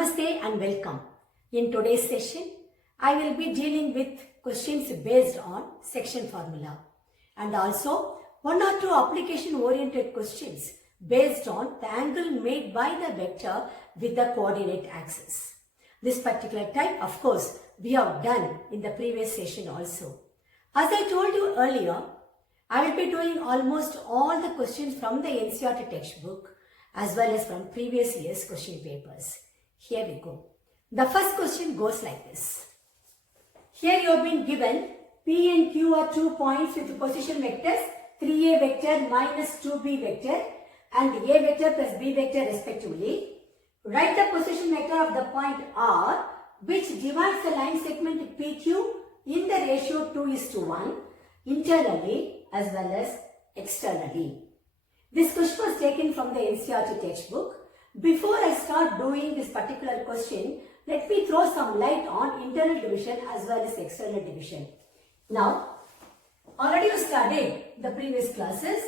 Namaste and welcome. In today's session, I will be dealing with questions based on section formula and also one or two application oriented questions based on the angle made by the vector with the coordinate axis. This particular type, of course, we have done in the previous session also. As I told you earlier, I will be doing almost all the questions from the NCERT textbook as well as from previous year's question papers. Here we go. The first question goes like this. Here you have been given P and Q are 2 points with position vectors 3a vector minus 2b vector and a vector plus b vector respectively. Write the position vector of the point R which divides the line segment PQ in the ratio 2:1 internally as well as externally. This question was taken from the NCERT textbook. Before I start doing this particular question, let me throw some light on internal division as well as external division. Now, already you studied the previous classes.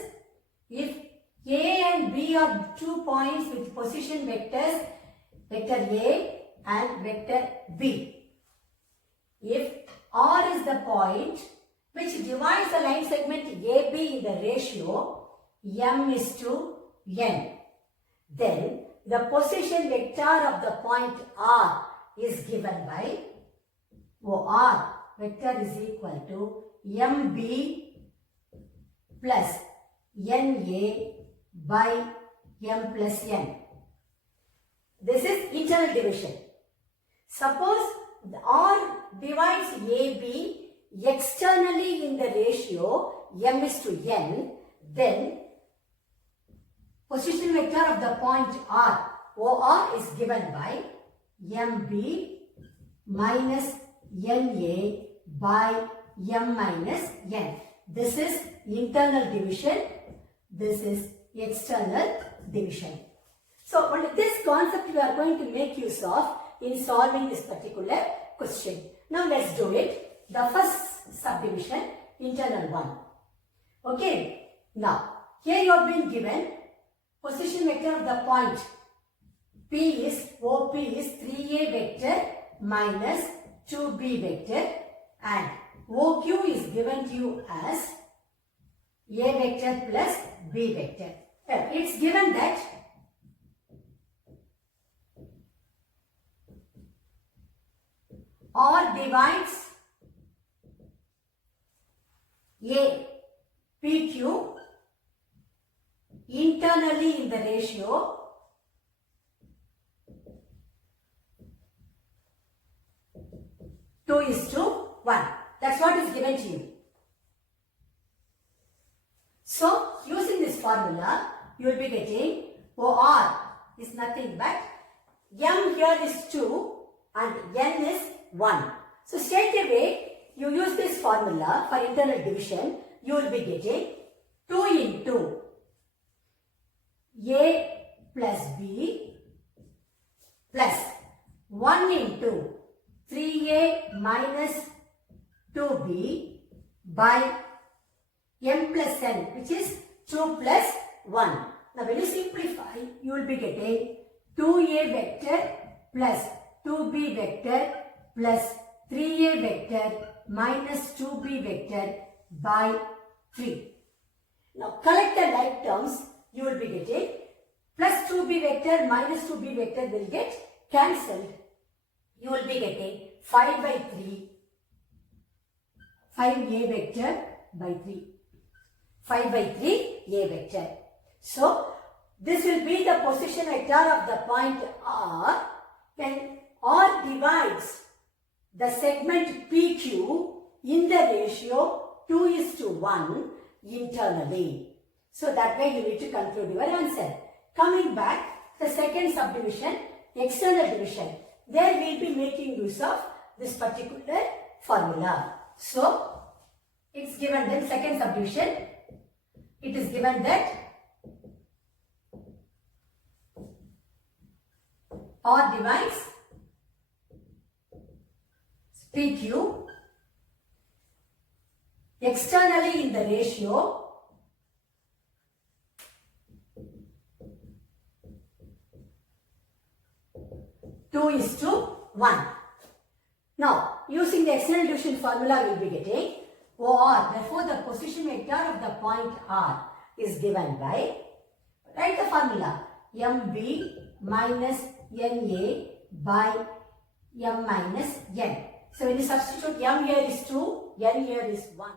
If A and B are 2 points with position vectors, vector A and vector B. If R is the point which divides the line segment AB in the ratio m:n, then the position vector of the point R is given by OR vector is equal to MB plus NA by M plus N. This is internal division. Suppose R divides AB externally in the ratio m:n, then position vector of the point R, OR, is given by MB minus NA by M minus N. This is internal division. This is external division. So, this concept we are going to make use of in solving this particular question. Now, let's do it. The first subdivision, internal one. Okay. Now, here you have been given position vector of the point P is OP is 3a vector minus 2b vector and OQ is given to you as a vector plus b vector. It's given that R divides A PQ internally in the ratio two is to 1. That's what is given to you. So, using this formula, you will be getting OR is nothing but M here is 2 and N is 1. So, straight away, you use this formula for internal division, you will be getting 2 into A plus B plus 1 into 3A minus 2B by M plus N, which is 2 plus 1. Now, when you simplify, you will be getting 2A vector plus 2B vector plus 3A vector minus 2B vector by 3. Now, collect the like terms, you will be getting plus 2B vector minus 2B vector will get cancelled. You will be getting 5 by 3, 5A vector by 3, 5 by 3 A vector. So, this will be the position vector of the point R when R divides the segment PQ in the ratio 2:1 internally. So, that way you need to conclude your answer. Coming back, the second subdivision, external division. There we will be making use of this particular formula. So, it's given then second subdivision. It is given that R divides PQ externally in the ratio 2 is to 1. Now, using the external division formula, we will be getting OR. Therefore, the position vector of the point R is given by, write the formula, MB minus NA by M minus N. So, when you substitute M here is 2, N here is 1.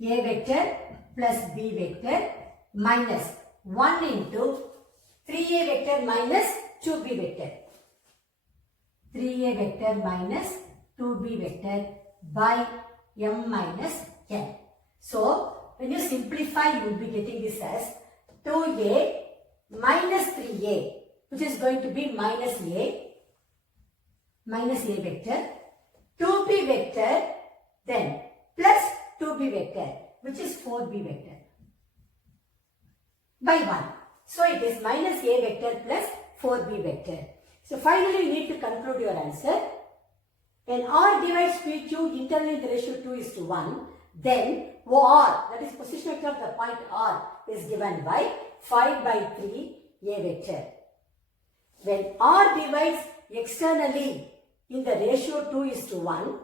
A vector plus B vector minus 1 into 3A vector minus 2B vector. 3A vector minus 2B vector by M minus N. So, when you simplify, you will be getting this as 2A minus 3A, which is going to be minus A vector, 2B vector, then plus 2B vector, which is 4B vector, by 1. So, it is minus A vector plus 4B vector. So, finally, you need to conclude your answer. When R divides PQ internally in the ratio 2 is to 1, then OR, that is position vector of the point R, is given by 5 by 3 A vector. When R divides externally in the ratio 2 is to 1,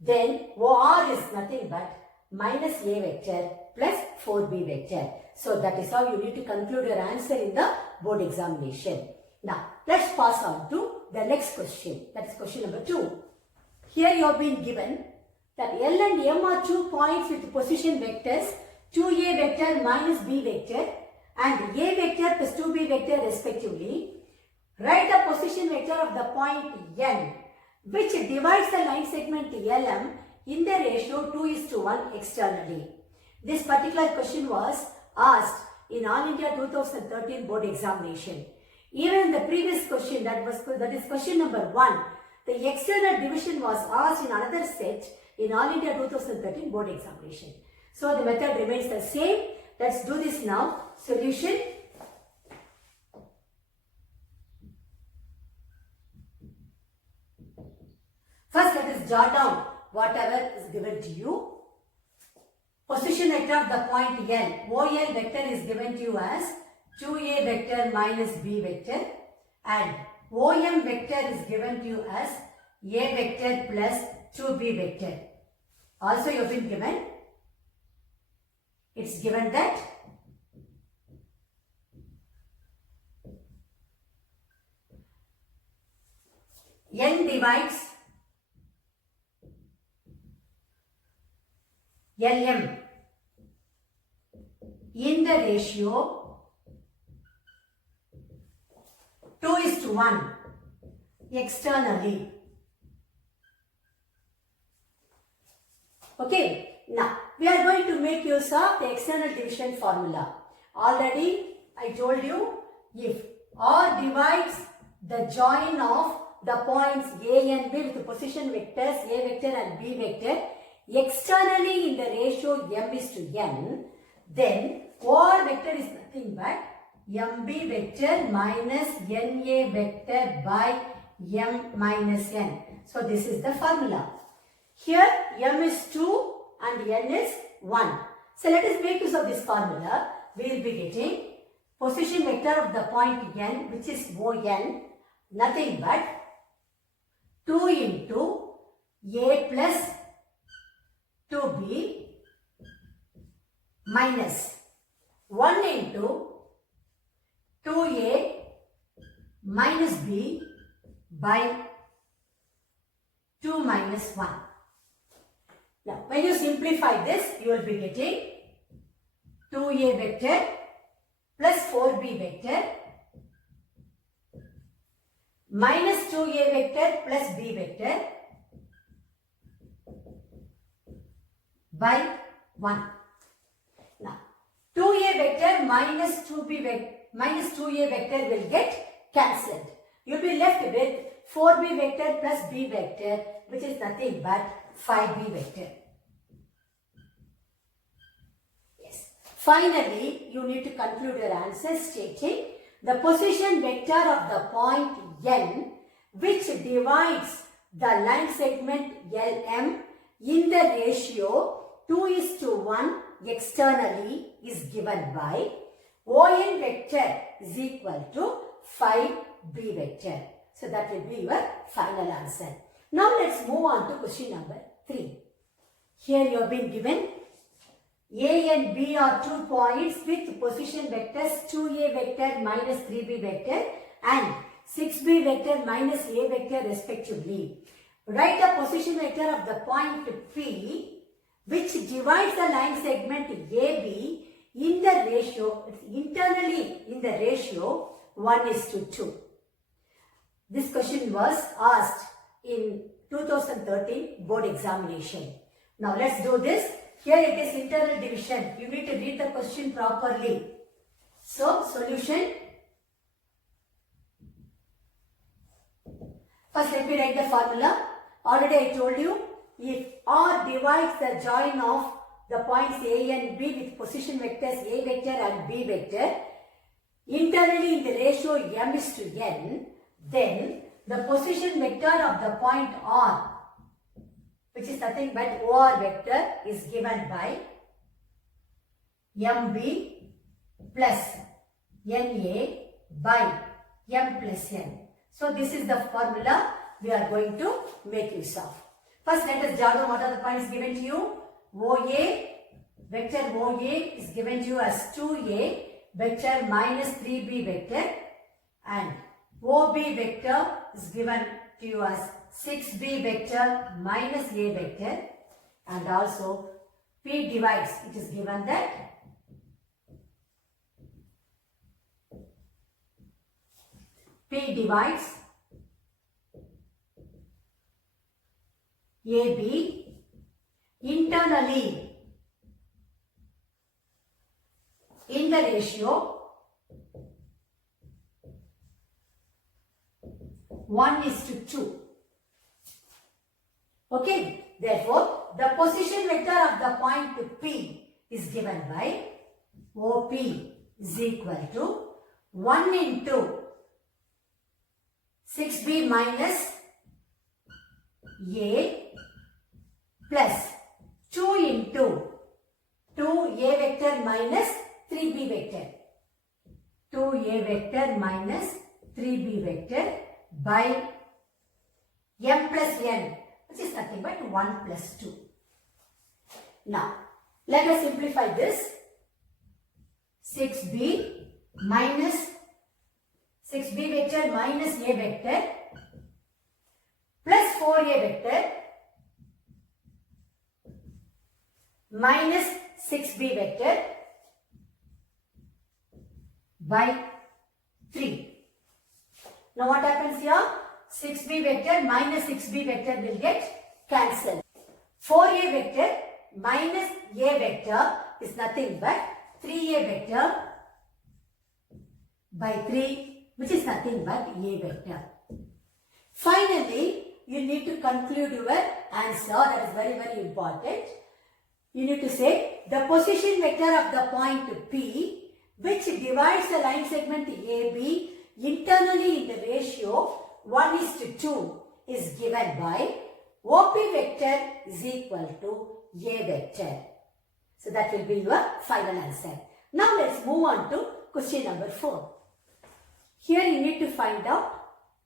then OR is nothing but minus A vector plus 4B vector. So that is how you need to conclude your answer in the board examination. Now, let's pass on to the next question. That is question number 2. Here you have been given that L and M are 2 points with position vectors 2A vector minus B vector and A vector plus 2B vector respectively. Write the position vector of the point N, which divides the line segment LM in the ratio 2 is to 1 externally. This particular question was asked in All India 2013 board examination. Even in the previous question, that is question number 1, the external division was asked in another set in All India 2013 board examination. So the method remains the same. Let's do this now. Solution. First, let us jot down whatever is given to you. Position vector of the point L, OL vector is given to you as 2A vector minus B vector, and OM vector is given to you as A vector plus 2B vector. Also you have been given, it's given that N divides LM in the ratio 2 is to 1 externally. Okay, now we are going to make use of the external division formula. Already I told you, if R divides the join of the points A and B with the position vectors A vector and B vector externally in the ratio M is to N, then OR vector is nothing but MB vector minus NA vector by M minus N. So this is the formula. Here M is 2 and N is 1. So let us make use of this formula. We will be getting position vector of the point N, which is ON, nothing but 2 into A plus 2B minus 1 into 2A minus B by 2 minus 1. Now, when you simplify this, you will be getting 2A vector plus 4B vector minus 2A vector plus B vector by 1. Now, 2A vector minus 2A vector will get cancelled. You will be left with 4B vector plus B vector, which is nothing but 5B vector. Yes. Finally, you need to conclude your answer stating the position vector of the point N, which divides the line segment LM in the ratio 2 is to 1 externally, is given by ON vector is equal to 5 B vector. So that will be your final answer. Now let's move on to question number 3. Here you have been given A and B are 2 points with position vectors 2A vector minus 3B vector and 6B vector minus A vector respectively. Write the position vector of the point P which divides the line segment AB in the ratio, internally in the ratio 1:2. This question was asked in 2013 board examination. Now let's do this. Here it is internal division. You need to read the question properly. So solution. First let me write the formula. Already I told you, if R divides the join of the points A and B with position vectors A vector and B vector internally in the ratio m:n, then the position vector of the point R, which is nothing but OR vector, is given by MB plus NA by M plus N. So this is the formula we are going to make use of. First let us jot down what are the points given to you. OA, vector OA is given to you as 2A vector minus 3B vector, and OB vector is given to you as 6B vector minus A vector, and also P divides, it is given that P divides AB internally in the ratio 1:2. Okay, therefore the position vector of the point P is given by OP is equal to 1 into 6B minus A plus 2 into 2A vector minus 3B vector. 2A vector minus 3B vector by M plus N, which is nothing but 1 plus 2. Now, let us simplify this. 6B minus 6B vector minus A vector plus 4A vector minus 6B vector by 3. Now what happens here? 6B vector minus 6B vector will get cancelled. 4A vector minus A vector is nothing but 3A vector by 3, which is nothing but A vector. Finally, you need to conclude your answer. That is very, very important. You need to say the position vector of the point P which divides the line segment AB internally in the ratio 1:2 is given by OP vector is equal to A vector. So that will be your final answer. Now let's move on to question number 4. Here you need to find out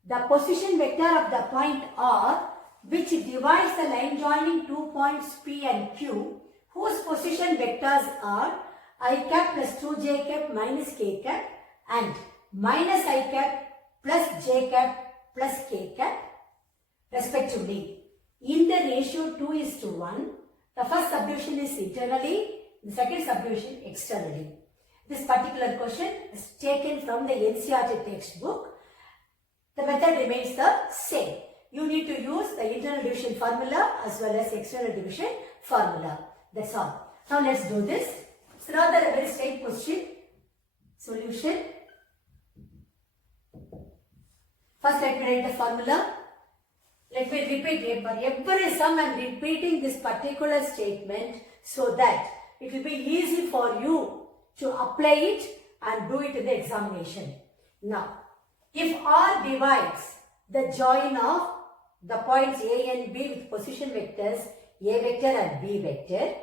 the position vector of the point R which divides the line joining 2 points P and Q whose position vectors are I cap plus 2j cap minus k cap and minus I cap plus j cap plus k cap respectively in the ratio 2:1. The first subdivision is internally, the second subdivision externally. This particular question is taken from the NCERT textbook. The method remains the same. You need to use the internal division formula as well as external division formula. That's all. Now let's do this. It's rather a very straight question. Solution. First let me write the formula. Let me repeat it. For every sum I am repeating this particular statement so that it will be easy for you to apply it and do it in the examination. Now, if R divides the join of the points A and B with position vectors A vector and B vector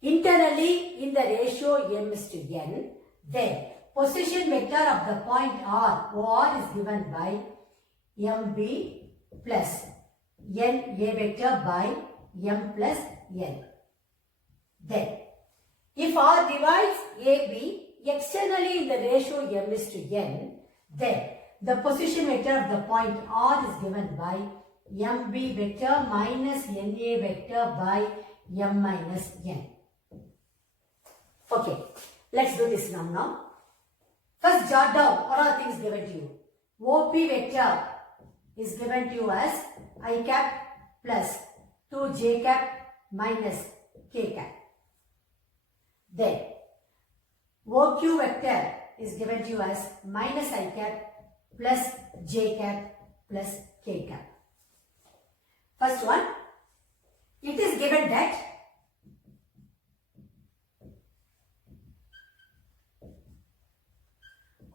internally in the ratio m:n, then position vector of the point R, OR is given by MB plus NA vector by M plus N. Then, if R divides AB externally in the ratio M is to N, then the position vector of the point R is given by MB vector minus NA vector by M minus N. Okay, let's do this now. First, jot down what are things given to you. OP vector is given to you as I cap plus 2j cap minus k cap. Then, OQ vector is given to you as minus I cap plus j cap plus k cap. First one, it is given that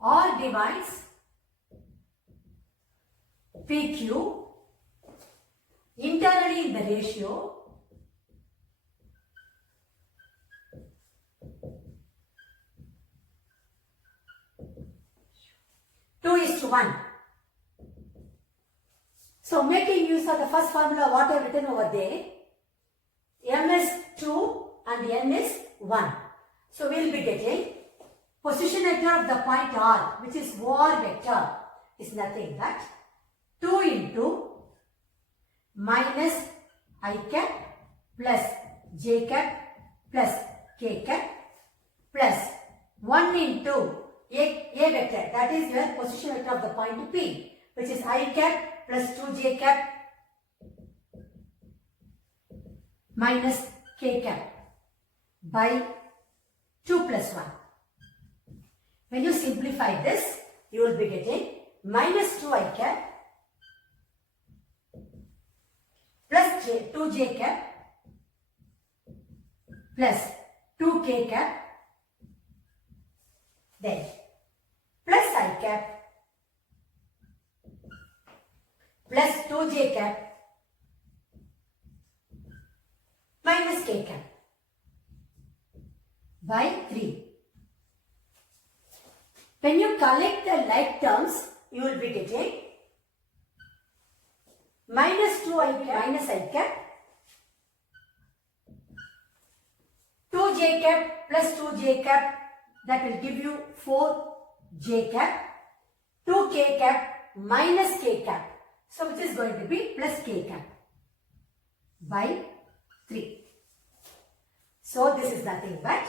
R divides PQ internally in the ratio 2:1. So making use of the first formula what I have written over there, M is 2 and N is 1. So we will be getting position vector of the point R, which is OR vector, is nothing but 2 into minus I cap plus j cap plus k cap plus 1 into a vector, that is your position vector of the point P, which is I cap plus 2j cap minus k cap by 2 plus 1. When you simplify this, you will be getting minus 2I cap plus 2j cap plus 2k cap, then plus I cap plus 2j cap minus k cap by 3. When you collect the like terms, you will be getting minus 2I cap minus I cap 2j cap plus 2j cap, that will give you 4j cap, 2k cap minus k cap, so which is going to be plus k cap by 3. So this is nothing but,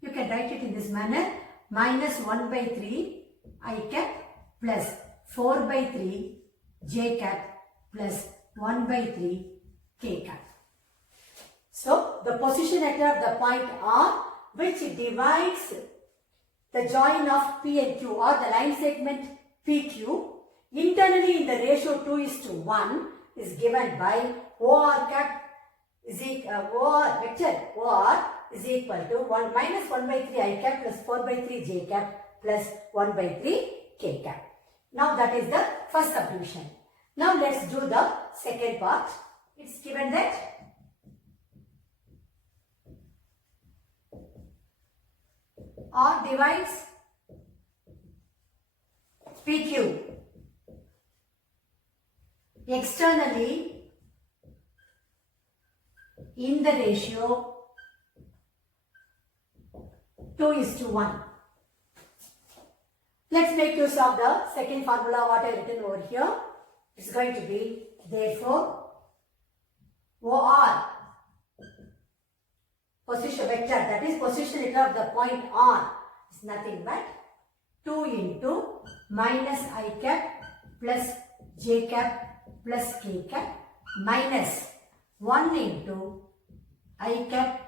you can write it in this manner, minus 1 by 3 I cap plus 4 by 3 j cap plus 1 by 3 k cap. So the position vector of the point R, which divides the join of P and Q, or the line segment PQ internally in the ratio 2:1, is given by OR cap is OR vector OR is equal to 1 minus 1 by 3 I cap plus 4 by 3 j cap plus 1 by 3 k cap. Now that is the first subdivision. Now let's do the second part. It's given that R divides PQ externally in the ratio 2:1. Let's make use of the second formula what I have written over here. It's going to be, therefore, OR position vector, that is position vector of the point R, is nothing but 2 into minus I cap plus j cap plus k cap minus 1 into I cap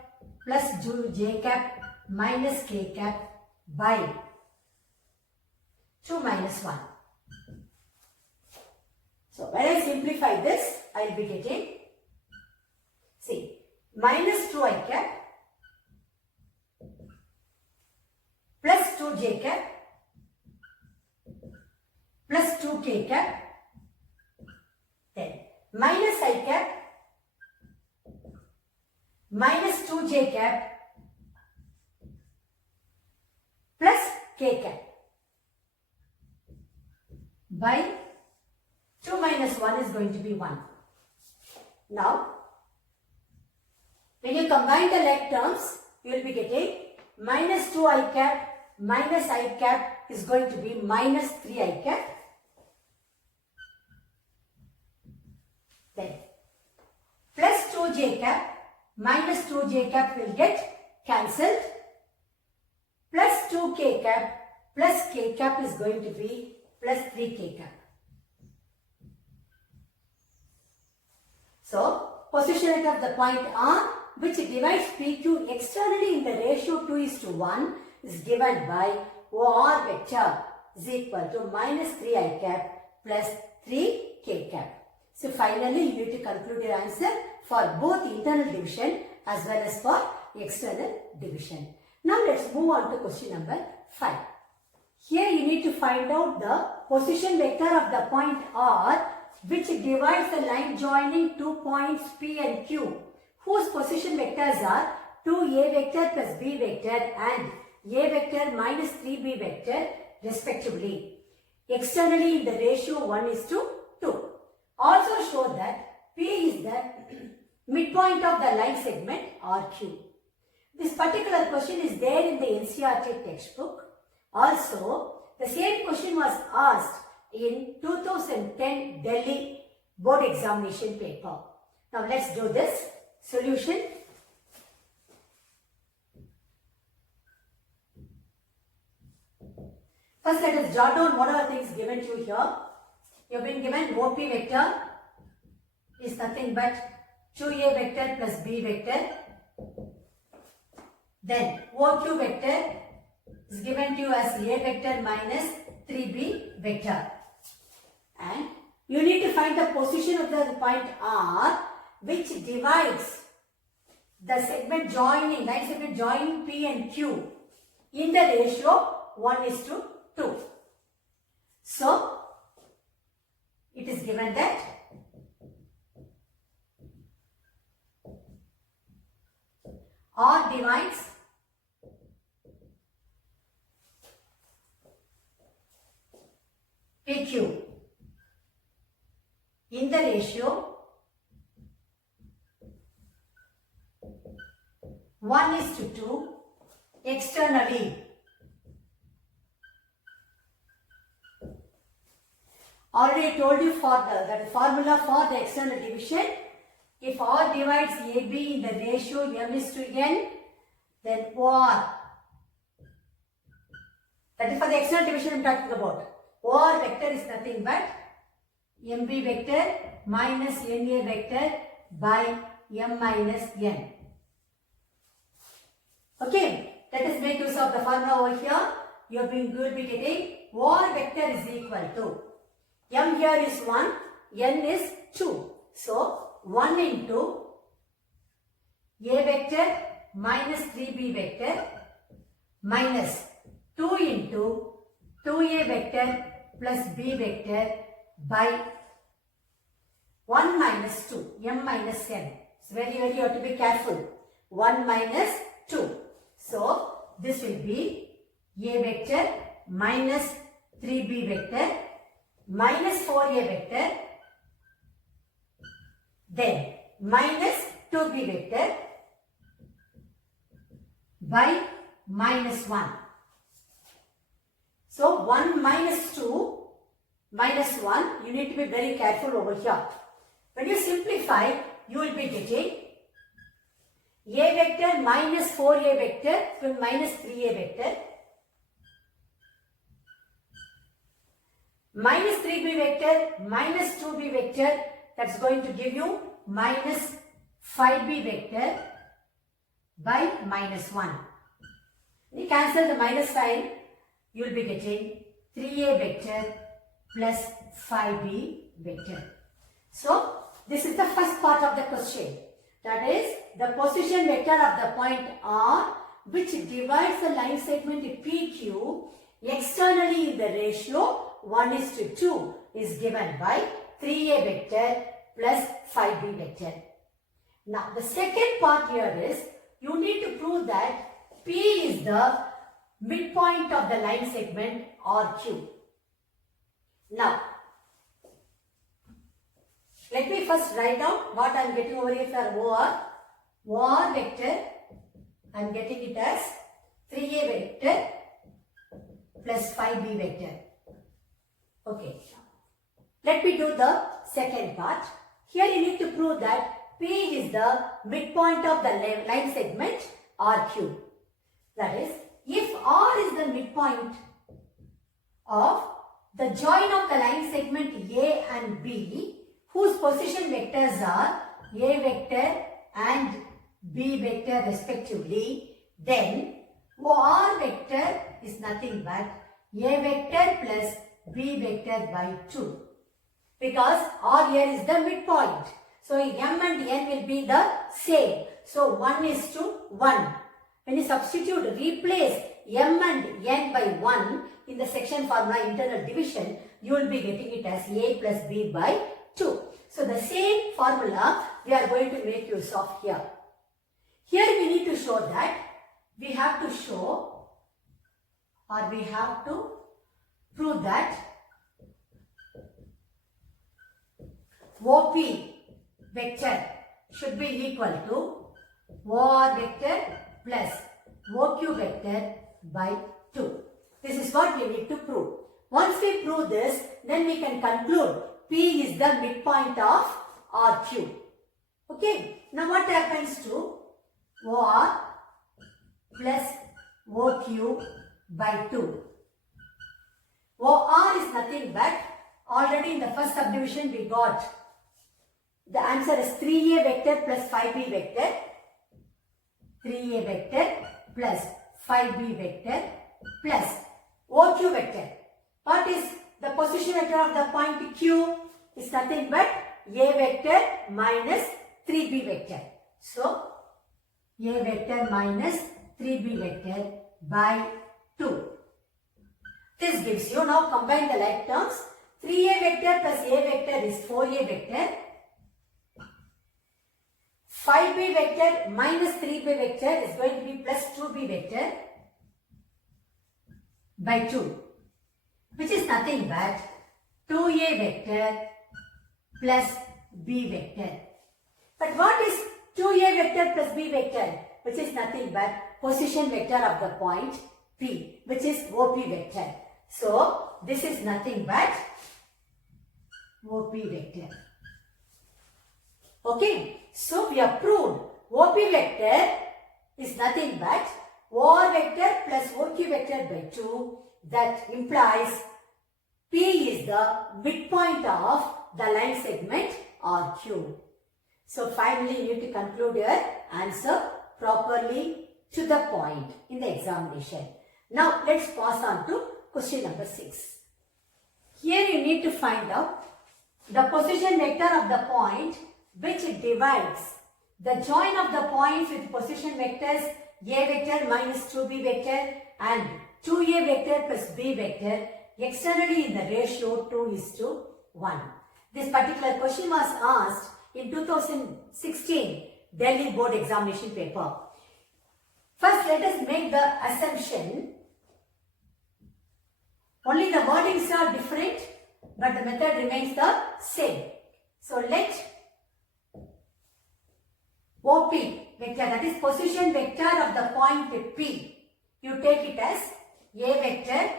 plus j cap minus k cap by 2 minus 1. So when I simplify this, I will be getting, see, minus 2 I cap plus 2j cap plus 2k cap, then minus I cap minus 2j cap plus k cap by 2 minus 1 is going to be 1. Now, when you combine the like terms, you will be getting minus 2i cap minus I cap is going to be minus 3i cap. Then plus 2j cap minus 2j cap will get cancelled. Plus 2k cap plus k cap is going to be plus 3k cap. So, position of the point R which divides PQ externally in the ratio 2:1 is given by OR vector is equal to minus 3i cap plus 3k cap. So finally you need to conclude your answer for both internal division as well as for external division. Now let's move on to question number 5. Here you need to find out the position vector of the point R which divides the line joining 2 points P and Q, whose position vectors are 2a vector plus b vector and a vector minus 3b vector respectively. Externally in the ratio 1:2. Also show that P is the midpoint of the line segment RQ. This particular question is there in the NCERT textbook. Also, the same question was asked in 2010 Delhi board examination paper. Now let's do this solution. First let us jot down what are the things given to you here. You have been given OP vector is nothing but 2a vector plus b vector. Then OQ vector is given to you as a vector minus 3b vector. And you need to find the position of the point R which divides the segment joining, line segment joining P and Q in the ratio 1:2. So, it is given that R divides PQ in the ratio 1:2 externally. Already told you for the formula for the external division. If R divides AB in the ratio m:n, then OR. That is for the external division I am talking about. OR vector is nothing but MB vector minus NA vector by M minus N. Okay, let us make use of the formula over here. You will be getting OR vector is equal to M here is 1, N is 2. So, 1 into A vector minus 3B vector minus 2 into 2A vector plus B vector by 1 minus 2, M minus N. So, very you have to be careful. 1 minus 2. So, this will be A vector minus 3B vector minus 4a vector, then minus 2b vector by minus 1. So 1 minus 2 minus 1, you need to be very careful over here. When you simplify, you will be getting a vector minus 4a vector will minus 3a vector minus 3b vector minus 2b vector, that's going to give you minus 5b vector by minus 1. You cancel the minus sign, you will be getting 3a vector plus 5b vector. So, this is the first part of the question. That is the position vector of the point R which divides the line segment PQ externally in the ratio 1:2 is given by 3a vector plus 5b vector. Now, the second part here is you need to prove that P is the midpoint of the line segment RQ. Now, let me first write down what I am getting over here for OR. OR vector, I am getting it as 3A vector plus 5B vector. Okay. Let me do the second part. Here you need to prove that P is the midpoint of the line segment RQ. That is, if R is the midpoint of the join of the line segment A and B, whose position vectors are A vector and B vector respectively, then OR vector is nothing but A vector plus B vector by 2. Because R here is the midpoint. So M and N will be the same. So 1:1. When you substitute, replace M and N by 1 in the section formula internal division, you will be getting it as A plus B by 2. So the same formula we are going to make use of here. Here we need to show that we have to show or we have to prove that OP vector should be equal to OR vector plus OQ vector by 2. This is what we need to prove. Once we prove this, then we can conclude P is the midpoint of RQ. Okay. Now what happens to OR plus OQ by 2? OR is nothing but, already in the first subdivision we got the answer is 3A vector plus 5B vector. 3A vector plus 5B vector plus OQ vector. What is the position vector of the point Q? Is nothing but A vector minus 3B vector. So, A vector minus 3B vector by 2. This gives you, now combine the like terms. 3A vector plus A vector is 4A vector. 5B vector minus 3B vector is going to be plus 2B vector by 2, which is nothing but 2A vector plus B vector. But what is 2A vector plus B vector? Which is nothing but position vector of the point P, which is OP vector. So, this is nothing but OP vector. Okay. So, we have proved OP vector is nothing but OR vector plus OQ vector by 2. That implies P is the midpoint of the line segment RQ. So, finally, you need to conclude your answer properly to the point in the examination. Now, let's pass on to question number 6. Here you need to find out the position vector of the point which divides the join of the points with position vectors A vector minus 2B vector and 2A vector plus B vector externally in the ratio 2:1. This particular question was asked in 2016 Delhi board examination paper. First, let us make the assumption only the wordings are different but the method remains the same. So, let OP vector, that is position vector of the point P, you take it as A vector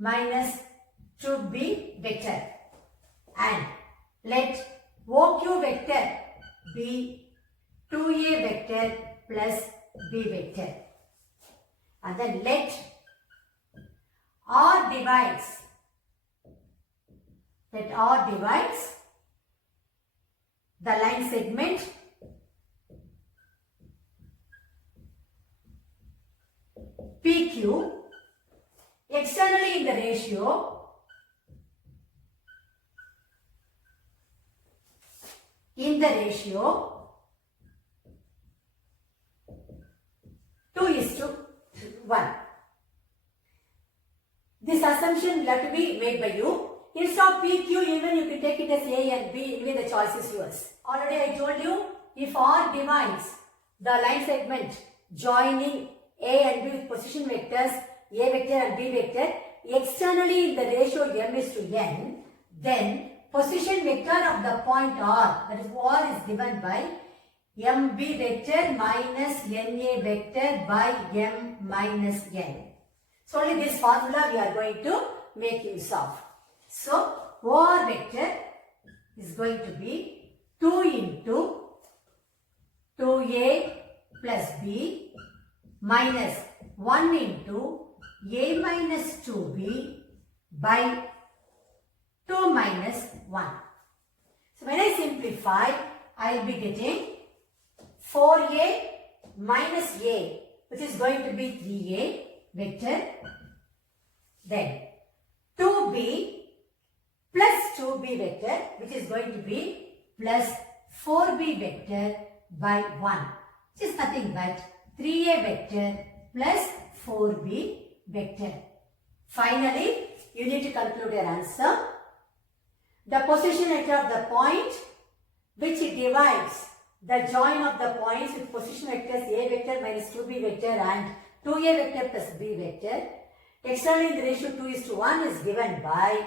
minus 2B vector and let OQ vector be 2A vector plus B vector, and then let R divides the line segment PQ externally in the ratio in the ratio 2:1. This assumption will have to be made by you. Instead of PQ, even you can take it as A and B, even the choice is yours. Already I told you, if R divides the line segment joining A and B with position vectors A vector and B vector externally in the ratio m is to n, then position vector of the point R, that is R, is given by mb vector minus na vector by m minus n. So only this formula we are going to make use of. So OR vector is going to be 2 into 2a plus b minus 1 into a minus 2b by 2 minus 1. So when I simplify, I will be getting 4a minus a, which is going to be 3a vector, then 2b plus 2b vector, which is going to be plus 4b vector by 1, which is nothing but 3a vector plus 4b vector. Finally, you need to conclude your answer. The position vector of the point which divides the join of the points with position vectors a vector minus 2b vector and 2a vector plus b vector externally in the ratio 2:1 is given by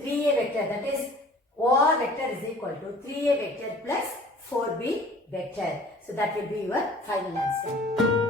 3a vector, that is OR vector is equal to 3a vector plus 4b vector. So that will be your final answer.